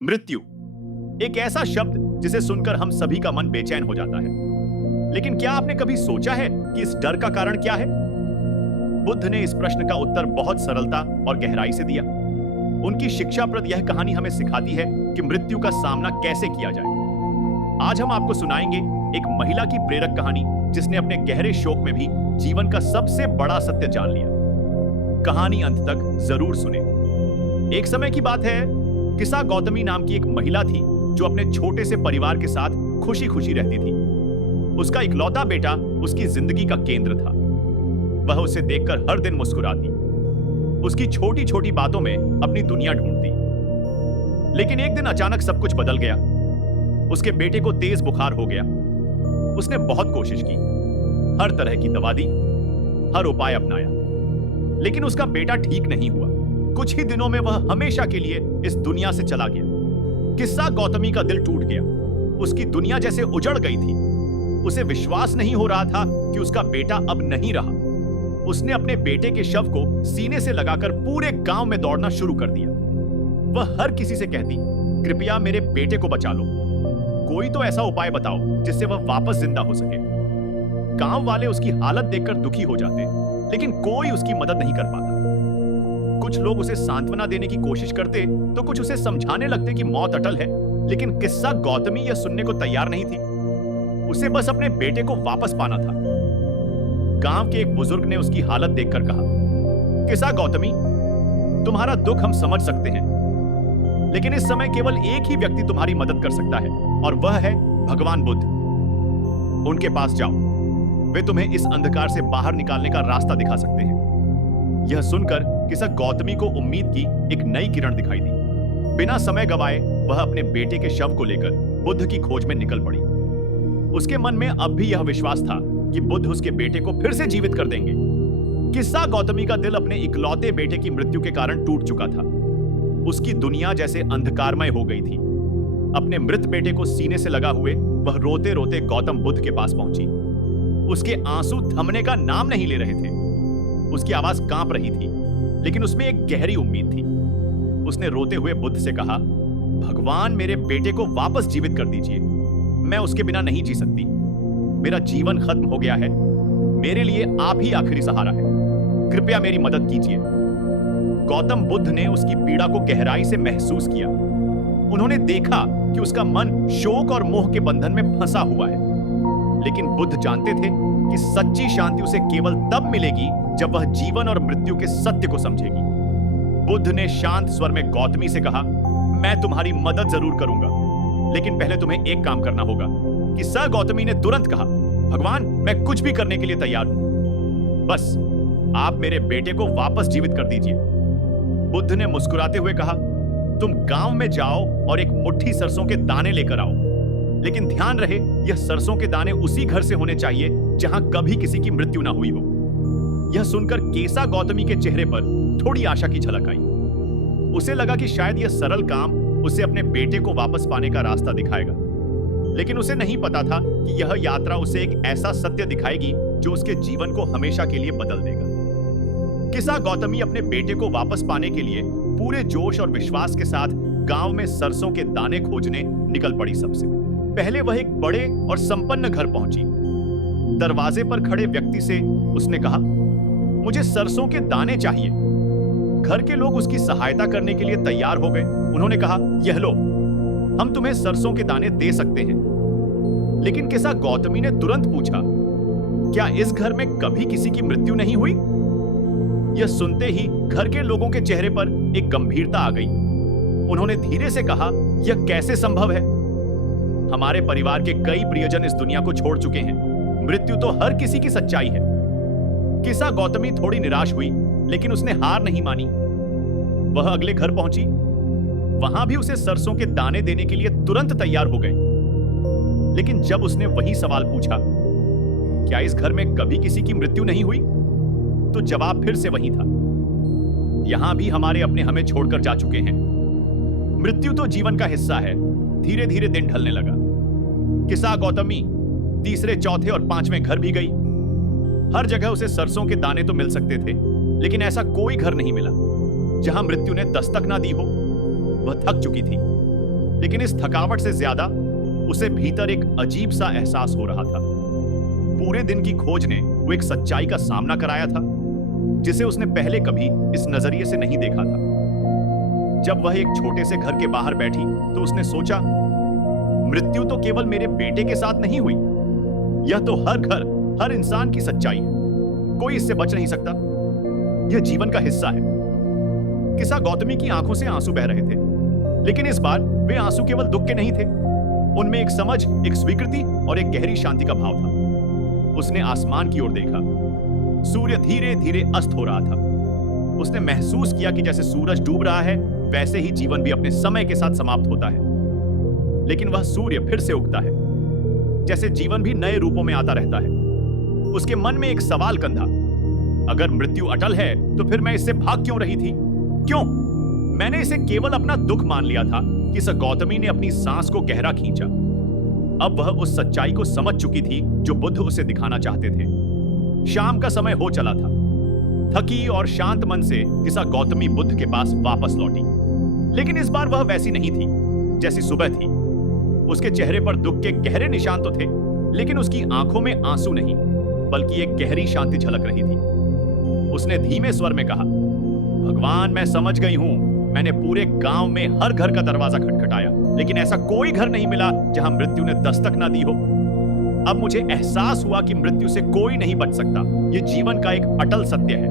मृत्यु एक ऐसा शब्द जिसे सुनकर हम सभी का मन बेचैन हो जाता है। लेकिन क्या आपने कभी सोचा है कि इस डर का कारण क्या है? बुद्ध ने इस प्रश्न का उत्तर बहुत सरलता और गहराई से दिया। उनकी शिक्षाप्रद यह कहानी हमें सिखाती है कि मृत्यु का सामना कैसे किया जाए। आज हम आपको सुनाएंगे एक महिला की प्रेरक कहानी जिसने अपने गहरे शोक में भी जीवन का सबसे बड़ा सत्य जान लिया। कहानी अंत तक जरूर सुने। एक समय की बात है, किसा गौतमी नाम की एक महिला थी जो अपने छोटे से परिवार के साथ खुशी खुशी रहती थी। उसका इकलौता बेटा उसकी जिंदगी का केंद्र था। वह उसे देखकर हर दिन मुस्कुराती, उसकी छोटी छोटी बातों में अपनी दुनिया ढूंढती। लेकिन एक दिन अचानक सब कुछ बदल गया। उसके बेटे को तेज बुखार हो गया। उसने बहुत कोशिश की, हर तरह की दवा दी, हर उपाय अपनाया, लेकिन उसका बेटा ठीक नहीं हुआ। कुछ ही दिनों में वह हमेशा के लिए इस दुनिया से चला गया। किस्सा गौतमी का दिल टूट गया। उसकी दुनिया जैसे उजड़ गई थी। उसे विश्वास नहीं हो रहा था कि उसका बेटा अब नहीं रहा। उसने अपने बेटे के शव को सीने से लगाकर पूरे गांव में दौड़ना शुरू कर दिया। वह हर किसी से कहती, कृपया मेरे बेटे को बचा लो, कोई तो ऐसा उपाय बताओ जिससे वह वापस जिंदा हो सके। गांव वाले उसकी हालत देखकर दुखी हो जाते, लेकिन कोई उसकी मदद नहीं कर पाता। कुछ लोग उसे सांत्वना देने की कोशिश करते तो कुछ उसे समझाने लगते कि मौत अटल है, लेकिन किस्सा गौतमी यह सुनने को तैयार नहीं थी। उसे बस अपने बेटे को वापस पाना था। गांव के एक बुजुर्ग ने उसकी हालत देखकर कहा, किस्सा गौतमी, तुम्हारा दुख हम समझ सकते हैं, लेकिन इस समय केवल एक ही व्यक्ति तुम्हारी मदद कर सकता है, और वह है भगवान बुद्ध। उनके पास जाओ, वे तुम्हें इस अंधकार से बाहर निकालने का रास्ता दिखा सकते हैं। यह सुनकर किसा गौतमी को उम्मीद की एक नई किरण दिखाई दी। बिना समय गवाए वह अपने बेटे के शव को लेकर बुद्ध की खोज में निकल पड़ी। उसके मन में अब भी यह विश्वास था कि बुद्ध उसके बेटे को फिर से जीवित कर देंगे। किस्सा गौतमी का दिल अपने इकलौते बेटे की मृत्यु के कारण टूट चुका था। उसकी दुनिया जैसे अंधकारमय हो गई थी। अपने मृत बेटे को सीने से लगा हुए वह रोते रोते गौतम बुद्ध के पास पहुंची। उसके आंसू थमने का नाम नहीं ले रहे थे। उसकी आवाज कांप रही थी, लेकिन उसमें एक गहरी उम्मीद थी। उसने रोते हुए बुद्ध से कहा, भगवान, मेरे बेटे को वापस जीवित कर दीजिए। मैं उसके बिना नहीं जी सकती। मेरा जीवन खत्म हो गया है। मेरे लिए आप ही आखिरी सहारा है। कृपया मेरी मदद कीजिए। गौतम बुद्ध ने उसकी पीड़ा को गहराई से महसूस किया। उन्होंने देखा कि उसका मन शोक और मोह के बंधन में फंसा हुआ है। लेकिन बुद्ध जानते थे कि सच्ची शांति उसे केवल तब मिलेगी जब वह जीवन और मृत्यु के सत्य को समझेगी। बुद्ध ने शांत स्वर में गौतमी से कहा, मैं तुम्हारी मदद जरूर करूंगा, लेकिन पहले तुम्हें एक काम करना होगा। किस्सा गौतमी ने तुरंत कहा, भगवान, मैं कुछ भी करने के लिए तैयार हूं। बस आप मेरे बेटे को वापस जीवित कर दीजिए। बुद्ध ने मुस्कुराते हुए कहा, तुम गांव में जाओ और एक मुट्ठी सरसों के दाने लेकर आओ, लेकिन ध्यान रहे यह सरसों के दाने उसी घर से होने चाहिए जहां कभी किसी की मृत्यु ना हुई हो। यह सुनकर केसा गौतमी के चेहरे पर थोड़ी आशा की झलक आई। उसे लगा कि शायद यह सरल काम उसे अपने बेटे को वापस पाने का रास्ता दिखाएगा, लेकिन उसे नहीं पता था कि यह यात्रा उसे एक ऐसा सत्य दिखाएगी जो उसके जीवन को हमेशा के लिए बदल देगा। किसा गौतमी अपने बेटे को वापस पाने के लिए पूरे जोश और विश्वास के साथ गांव में सरसों के दाने खोजने निकल पड़ी। सबसे पहले वह एक बड़े और संपन्न घर पहुंची। दरवाजे पर खड़े व्यक्ति से उसने कहा, मुझे सरसों के दाने चाहिए। घर के लोग उसकी सहायता करने के लिए तैयार हो गए। उन्होंने कहा, यह लो, हम तुम्हें सरसों के दाने दे सकते हैं। लेकिन किसा गौतमी ने तुरंत पूछा, क्या इस घर में कभी किसी की मृत्यु नहीं हुई? यह सुनते ही घर के लोगों के चेहरे पर एक गंभीरता आ गई। उन्होंने धीरे से कहा, यह कैसे संभव है? हमारे परिवार के कई प्रियजन इस दुनिया को छोड़ चुके हैं। मृत्यु तो हर किसी की सच्चाई है। किसा गौतमी थोड़ी निराश हुई, लेकिन उसने हार नहीं मानी। वह अगले घर पहुंची। वहां भी उसे सरसों के दाने देने के लिए तुरंत तैयार हो गए। लेकिन जब उसने वही सवाल पूछा, क्या इस घर में कभी किसी की मृत्यु नहीं हुई, तो जवाब फिर से वही था, यहां भी हमारे अपने हमें छोड़कर जा चुके हैं। मृत्यु तो जीवन का हिस्सा है। धीरे धीरे दिन ढलने लगा। किसा गौतमी तीसरे, चौथे और पांचवें घर भी गई। हर जगह उसे सरसों के दाने तो मिल सकते थे, लेकिन ऐसा कोई घर नहीं मिला जहां मृत्यु ने दस्तक ना दी हो। वह थक चुकी थी। लेकिन इस थकावट से ज्यादा उसे भीतर एक अजीब सा एहसास हो रहा था। पूरे दिन की खोज ने वो एक सच्चाई का सामना कराया था जिसे उसने पहले कभी इस नजरिए से नहीं देखा था। जब वह एक छोटे से घर के बाहर बैठी तो उसने सोचा, मृत्यु तो केवल मेरे बेटे के साथ नहीं हुई, यह तो हर घर, हर इंसान की सच्चाई है। कोई इससे बच नहीं सकता, यह जीवन का हिस्सा है। किस्सा गौतमी की आंखों से आंसू बह रहे थे, लेकिन इस बार वे आंसू केवल दुख के नहीं थे। उनमें एक समझ, एक स्वीकृति और एक गहरी शांति का भाव था। उसने आसमान की ओर देखा। सूर्य धीरे धीरे अस्त हो रहा था। उसने महसूस किया कि जैसे सूरज डूब रहा है, वैसे ही जीवन भी अपने समय के साथ समाप्त होता है। लेकिन वह सूर्य फिर से उगता है, जैसे जीवन भी नए रूपों में आता रहता है। उसके मन में एक सवाल कंधा, अगर मृत्यु अटल है तो फिर मैं इससे भाग क्यों रही थी? क्यों? मैंने इसे केवल अपना दुख मान लिया था कि इस गौतमी ने अपनी सांस को गहरा खींचा। अब वह उस सच्चाई को समझ चुकी थी जो बुद्ध उसे दिखाना चाहते थे। शाम का समय हो चला था। थकी और शांत मन से किसा गौतमी बुद्ध के पास वापस लौटी, लेकिन इस बार वह वैसी नहीं थी जैसी सुबह थी। उसके चेहरे पर दुख के गहरे निशान तो थे, लेकिन उसकी आंखों में आंसू नहीं, बल्कि एक गहरी शांति झलक रही थी। उसने धीमे स्वर में कहा, भगवान, मैं समझ गई हूं। मैंने पूरे गांव में हर घर का दरवाजा खटखटाया, लेकिन ऐसा कोई घर नहीं मिला जहां मृत्यु ने दस्तक ना दी हो। अब मुझे एहसास हुआ कि मृत्यु से कोई नहीं बच सकता। यह जीवन का एक अटल सत्य है।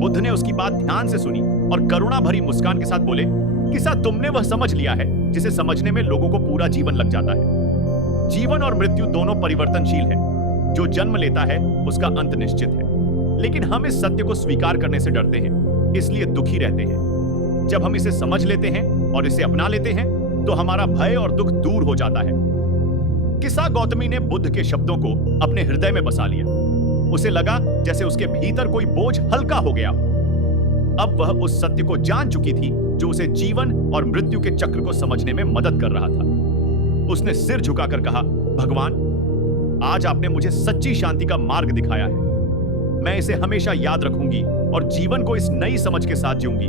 बुद्ध ने उसकी बात ध्यान से सुनी और करुणा भरी मुस्कान के साथ बोले, किसा तुमने वह समझ लिया है जिसे समझने में लोगों को पूरा जीवन लग जाता है। जीवन और मृत्यु दोनों परिवर्तनशील है। जो जन्म लेता है उसका अंत निश्चित है, लेकिन हम इस सत्य को स्वीकार करने से डरते हैं, इसलिए दुखी रहते हैं। जब हम इसे समझ लेते हैं और इसे अपना लेते हैं तो हमारा भय और दुख दूर हो जाता है। किसा गौतमी ने बुद्ध के शब्दों को अपने हृदय में बसा लिया। उसे लगा जैसे उसके भीतर कोई बोझ हल्का हो गया। अब वह उस सत्य को जान चुकी थी जो उसे जीवन और मृत्यु के चक्र को समझने में मदद कर रहा था। उसने सिर झुकाकर कहा, भगवान, आज आपने मुझे सच्ची शांति का मार्ग दिखाया है। मैं इसे हमेशा याद रखूंगी और जीवन को इस नई समझ के साथ जीऊंगी।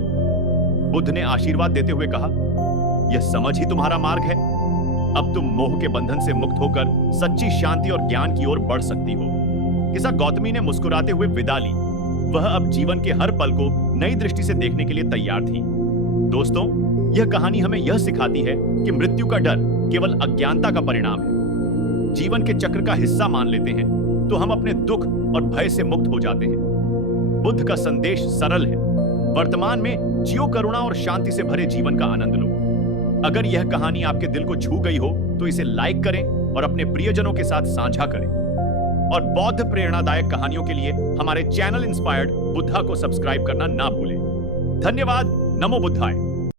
बुद्ध ने आशीर्वाद देते हुए कहा, यह समझ ही तुम्हारा मार्ग है। अब तुम मोह के बंधन से मुक्त होकर सच्ची शांति और ज्ञान की ओर बढ़ सकती हो। किसा गौतमी ने मुस्कुराते हुए विदा ली। वह अब जीवन के हर पल को नई दृष्टि से देखने के लिए तैयार थी। दोस्तों, यह कहानी हमें यह सिखाती है कि मृत्यु का डर केवल अज्ञानता का परिणाम है। जीवन के चक्र का हिस्सा मान लेते हैं तो हम अपने दुख और भय से मुक्त हो जाते हैं। बुद्ध का संदेश सरल है, वर्तमान में जियो, करुणा और शांति से भरे जीवन का आनंद लो। अगर यह कहानी आपके दिल को छू गई हो तो इसे लाइक करें और अपने प्रियजनों के साथ साझा करें। और बौद्ध प्रेरणादायक कहानियों के लिए हमारे चैनल इंस्पायर्ड बुद्धा को सब्सक्राइब करना ना भूलें। धन्यवाद। नमो बुद्धाय।